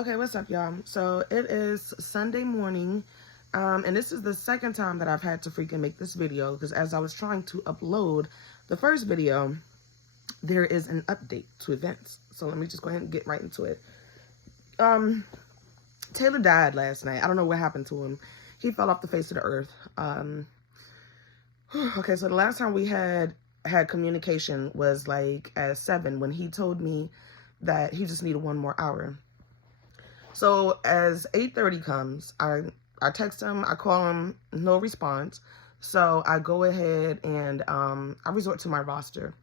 Okay, what's up, y'all? So it is Sunday morning, and this is the second time that I've had to freaking make this video because as I was trying to upload the first video, there is an update to events. So let me just go ahead and get right into it. Taylor died last night. I don't know what happened to him. He fell off the face of the earth. Okay, so the last time we had communication was like at 7 when he told me that he just needed one more hour. So as 8:30 comes, I text him, I call him, no response. So I go ahead and I resort to my roster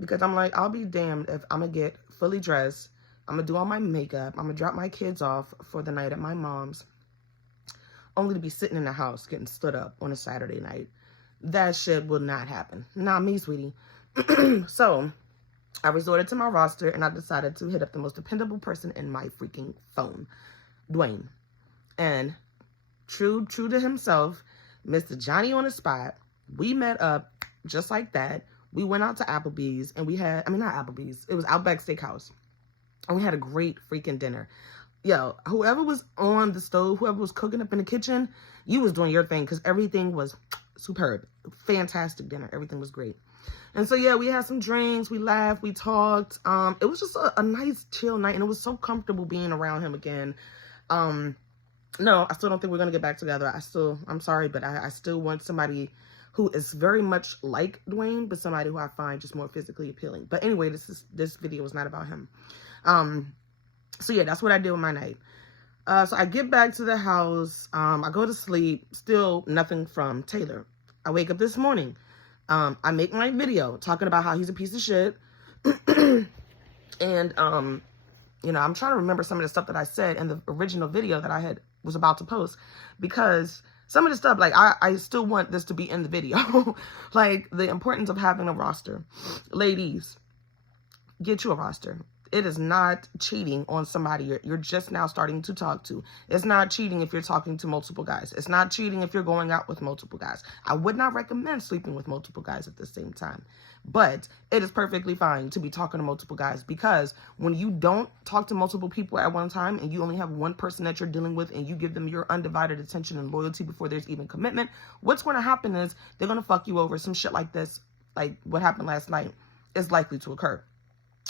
because I'm like, I'll be damned if I'm gonna get fully dressed, I'm gonna do all my makeup, I'm gonna drop my kids off for the night at my mom's, only to be sitting in the house getting stood up on a Saturday night. That shit will not happen. Not me, sweetie. So I resorted to my roster and I decided to hit up the most dependable person in my freaking phone, Dwayne. And true to himself, Mr. Johnny on the spot, we met up just like that. We went out to Applebee's and we had, not Applebee's, it was Outback Steakhouse. And we had a great freaking dinner. Yo, whoever was on the stove, whoever was cooking up in the kitchen, you was doing your thing because everything was superb. Fantastic dinner. Everything was great. And so, yeah, we had some drinks, we laughed, we talked. It was just a nice, chill night, and it was so comfortable being around him again. No, I still don't think we're going to get back together. I'm sorry, but I still want somebody who is very much like Dwayne, but somebody who I find just more physically appealing. But anyway, this video is not about him. So, yeah, that's what I did with my night. So I get back to the house. I go to sleep. Still nothing from Taylor. I wake up this morning. I make my video talking about how he's a piece of shit. And, I'm trying to remember some of the stuff that I said in the original video that I was about to post, because some of the stuff, like, I still want this to be in the video. Like, the importance of having a roster. Ladies, get you a roster. It is not cheating on somebody you're just now starting to talk to. It's not cheating if you're talking to multiple guys. It's not cheating if you're going out with multiple guys. I would not recommend sleeping with multiple guys at the same time. But it is perfectly fine to be talking to multiple guys, because when you don't talk to multiple people at one time and you only have one person that you're dealing with and you give them your undivided attention and loyalty before there's even commitment, what's going to happen is they're going to fuck you over. Some shit like this, like what happened last night, is likely to occur.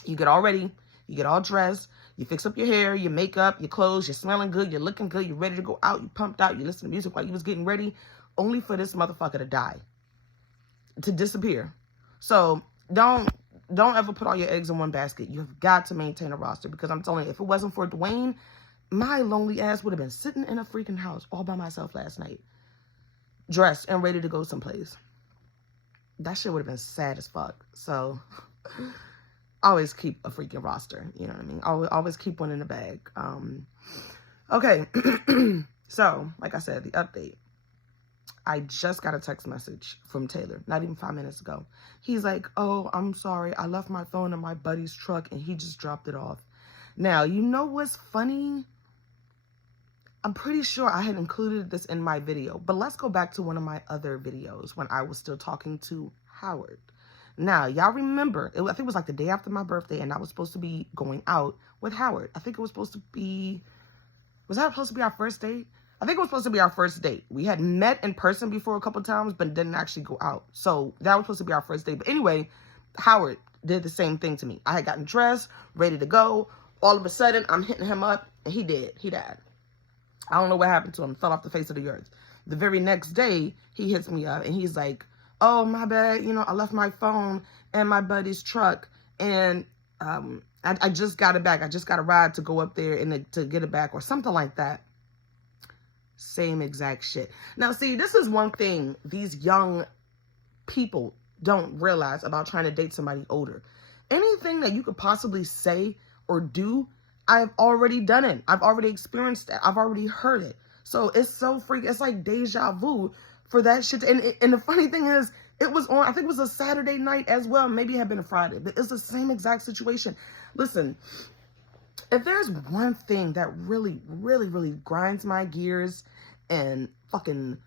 You get all ready. You get all dressed, you fix up your hair, your makeup, your clothes, you're smelling good, you're looking good, you're ready to go out, you pumped out, you listen to music while you was getting ready, only for this motherfucker to die, to disappear. So don't ever put all your eggs in one basket. You have got to maintain a roster, because I'm telling you, if it wasn't for Dwayne, my lonely ass would have been sitting in a freaking house all by myself last night, dressed and ready to go someplace. That shit would have been sad as fuck. So always keep a freaking roster, you know what I mean? Always keep one in the bag. Okay, so, like I said, the update. I just got a text message from Taylor, not even 5 minutes ago. He's like, oh, I'm sorry, I left my phone in my buddy's truck and he just dropped it off. Now, you know what's funny? I'm pretty sure I had included this in my video, but let's go back to one of my other videos when I was still talking to Howard. Now, y'all remember, I think it was like the day after my birthday, and I was supposed to be going out with Howard. I think it was supposed to be, was that supposed to be our first date? I think it was supposed to be our first date. We had met in person before a couple times, but didn't actually go out. So that was supposed to be our first date. But anyway, Howard did the same thing to me. I had gotten dressed, ready to go. All of a sudden, I'm hitting him up, and he died. I don't know what happened to him. Fell off the face of the earth. The very next day, he hits me up, and he's like, oh, my bad, I left my phone in my buddy's truck, and I just got it back. I just got a ride to go up there and to get it back, or something like that. Same exact shit. Now, see, this is one thing these young people don't realize about trying to date somebody older. Anything that you could possibly say or do, I've already done it. I've already experienced that. I've already heard it. So it's so freaky. It's like deja vu for that shit. And the funny thing is, it was on, I think it was a Saturday night as well. Maybe it had been a Friday, but it's the same exact situation. Listen, if there's one thing that really, really, really grinds my gears and fucking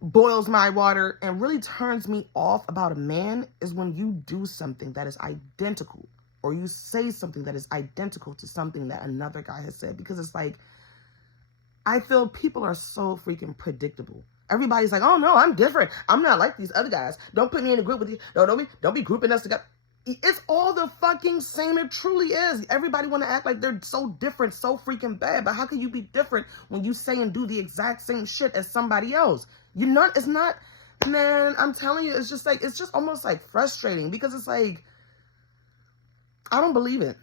boils my water and really turns me off about a man, is when you do something that is identical or you say something that is identical to something that another guy has said. Because it's like, I feel people are so freaking predictable. Everybody's like, oh no, I'm different. I'm not like these other guys. Don't put me in a group with you. No, don't be grouping us together. It's all the fucking same. It truly is. Everybody want to act like they're so different, so freaking bad. But how can you be different when you say and do the exact same shit as somebody else? It's not, man, I'm telling you, it's just almost like frustrating, because it's like, I don't believe it.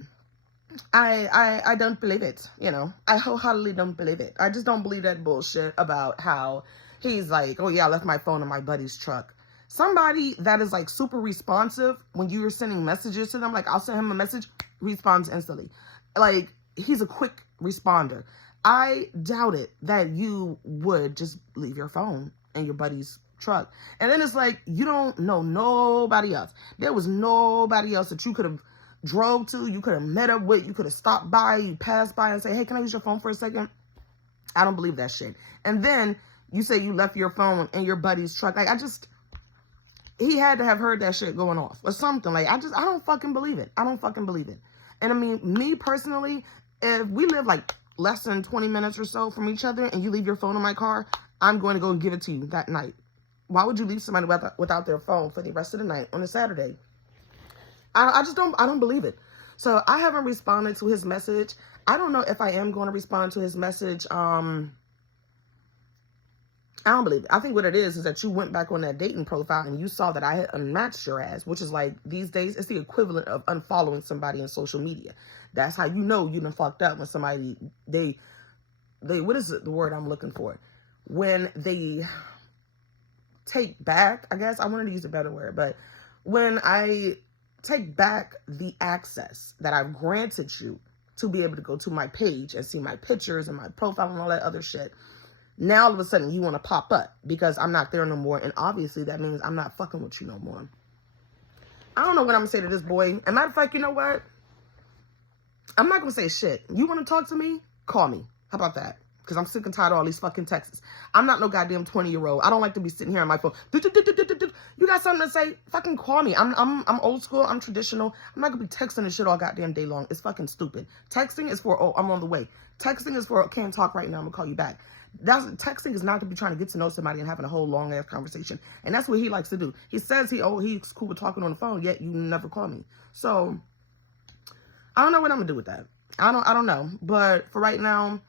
I don't believe it, you know. I wholeheartedly don't believe it. I just don't believe that bullshit about how he's like, oh yeah, I left my phone in my buddy's truck. Somebody that is like super responsive when you're sending messages to them, like I'll send him a message, responds instantly. Like, he's a quick responder. I doubt it that you would just leave your phone in your buddy's truck. And then it's like, you don't know nobody else. There was nobody else that you could have drove to, you could have met up with, you could have stopped by, you passed by and say, hey, can I use your phone for a second? I don't believe that shit. And then you say you left your phone in your buddy's truck. Like, he had to have heard that shit going off or something. Like, I don't fucking believe it. I don't fucking believe it. And I mean, me personally, if we live like less than 20 minutes or so from each other and you leave your phone in my car, I'm going to go and give it to you that night. Why would you leave somebody without their phone for the rest of the night on a Saturday? I don't believe it. So I haven't responded to his message. I don't know if I am going to respond to his message. I don't believe it. I think what it is that you went back on that dating profile and you saw that I had unmatched your ass, which is like, these days, it's the equivalent of unfollowing somebody on social media. That's how you know you done fucked up, when somebody, they what is the word I'm looking for? When they take back, I guess, I wanted to use a better word, but when I take back the access that I've granted you to be able to go to my page and see my pictures and my profile and all that other shit, now all of a sudden you want to pop up because I'm not there no more. And obviously that means I'm not fucking with you no more. I don't know what I'm going to say to this boy. And matter of fact, you know what? I'm not going to say shit. You want to talk to me? Call me. How about that? Because I'm sick and tired of all these fucking texts. I'm not no goddamn 20-year-old. I don't like to be sitting here on my phone. You got something to say? Fucking call me. I'm old school. I'm traditional. I'm not going to be texting this shit all goddamn day long. It's fucking stupid. Texting is for, oh, I'm on the way. Texting is for, can't talk right now. I'm going to call you back. Texting is not to be trying to get to know somebody and having a whole long ass conversation. And that's what he likes to do. He says he's cool with talking on the phone, yet you never call me. So I don't know what I'm going to do with that. I don't know. But for right now,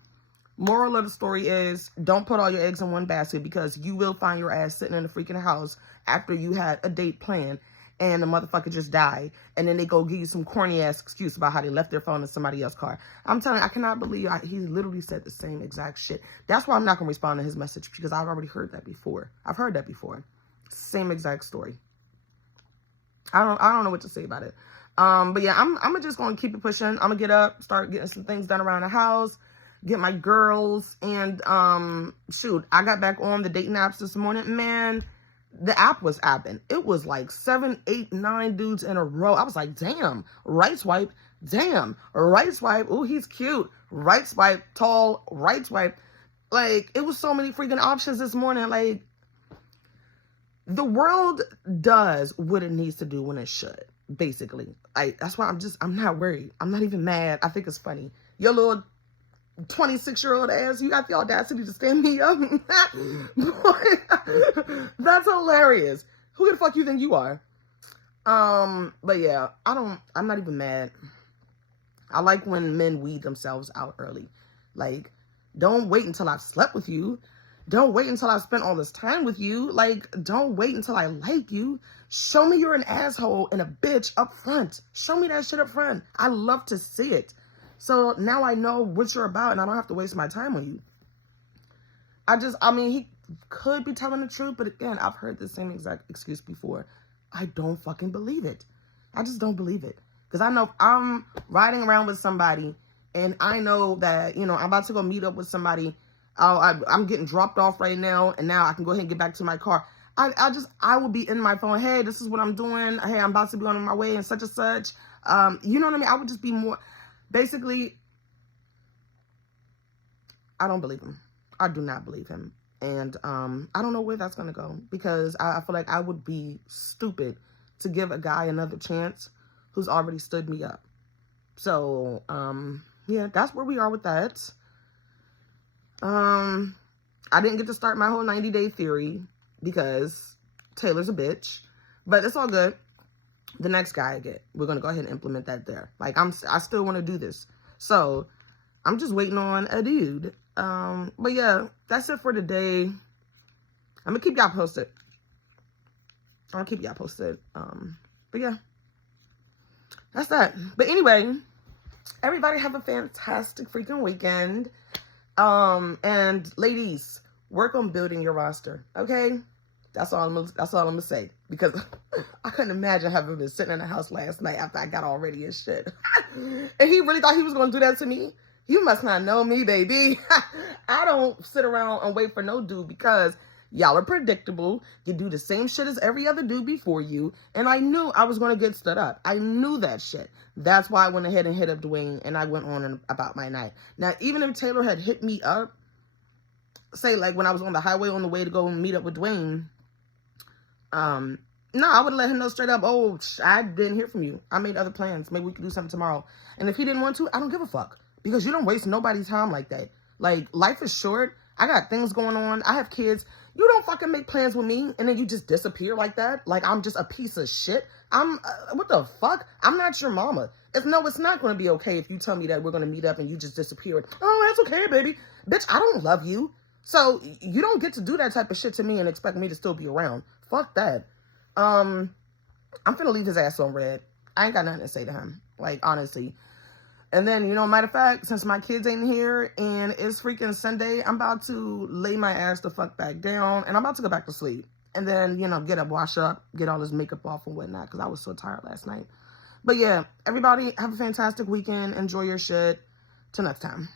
moral of the story is, don't put all your eggs in one basket, because you will find your ass sitting in the freaking house after you had a date planned and the motherfucker just died. And then they go give you some corny ass excuse about how they left their phone in somebody else's car. I'm telling you, I cannot believe he literally said the same exact shit. That's why I'm not going to respond to his message, because I've already heard that before. I've heard that before. Same exact story. I don't know what to say about it. But yeah, I'm just going to keep it pushing. I'm going to get up, start getting some things done around the house, get my girls, and shoot, I got back on the dating apps this morning. Man, the app was apping. It was like 7, 8, 9 dudes in a row. I was like, damn, right swipe, damn, right swipe, oh, he's cute, right swipe, tall, right swipe. Like, it was so many freaking options this morning. Like, the world does what it needs to do when it should, basically. That's why I'm not worried. I'm not even mad. I think it's funny. Your little 26-year-old ass, you got the audacity to stand me up? That's hilarious. Who the fuck you think you are? But yeah, I'm not even mad. I like when men weed themselves out early. Like, don't wait until I've slept with you. Don't wait until I've spent all this time with you. Like, don't wait until I like you. Show me you're an asshole and a bitch up front. Show me that shit up front. I love to see it. So now I know what you're about and I don't have to waste my time on you. I mean, he could be telling the truth, but again, I've heard the same exact excuse before. I don't fucking believe it. I just don't believe it. Because I know if I'm riding around with somebody and I know that, you know, I'm about to go meet up with somebody. I'm getting dropped off right now, and now I can go ahead and get back to my car. I will be in my phone. Hey, this is what I'm doing. Hey, I'm about to be on my way and such and such. You know what I mean? I would just be more, basically, I don't believe him. I do not believe him. And I don't know where that's going to go, because I feel like I would be stupid to give a guy another chance who's already stood me up. So, yeah, that's where we are with that. I didn't get to start my whole 90-day theory because Taylor's a bitch, but it's all good. The next guy I get, we're going to go ahead and implement that there. Like, I still want to do this. So, I'm just waiting on a dude. But yeah, that's it for today. I'm going to keep y'all posted. But yeah, that's that. But anyway, everybody have a fantastic freaking weekend. And ladies, work on building your roster, okay? That's all I'm gonna say, because I couldn't imagine having been sitting in the house last night after I got all ready and shit. And he really thought he was gonna do that to me? You must not know me, baby. I don't sit around and wait for no dude, because y'all are predictable. You do the same shit as every other dude before you. And I knew I was going to get stood up. I knew that shit. That's why I went ahead and hit up Dwayne, and I went on about my night. Now, even if Taylor had hit me up, say like when I was on the highway on the way to go meet up with Dwayne, no, I would have let him know straight up, oh, I didn't hear from you. I made other plans. Maybe we could do something tomorrow. And if he didn't want to, I don't give a fuck. Because you don't waste nobody's time like that. Like, life is short. I got things going on. I have kids. You don't fucking make plans with me and then you just disappear like that. Like, I'm just a piece of shit. What the fuck? I'm not your mama. It's not going to be okay if you tell me that we're going to meet up and you just disappear. Oh, that's okay, baby. Bitch, I don't love you. So, you don't get to do that type of shit to me and expect me to still be around. Fuck that. I'm finna leave his ass on red. I ain't got nothing to say to him. Like, honestly. And then, you know, matter of fact, since my kids ain't here and it's freaking Sunday, I'm about to lay my ass the fuck back down and I'm about to go back to sleep. And then, you know, get up, wash up, get all this makeup off and whatnot, because I was so tired last night. But yeah, everybody have a fantastic weekend. Enjoy your shit. Till next time.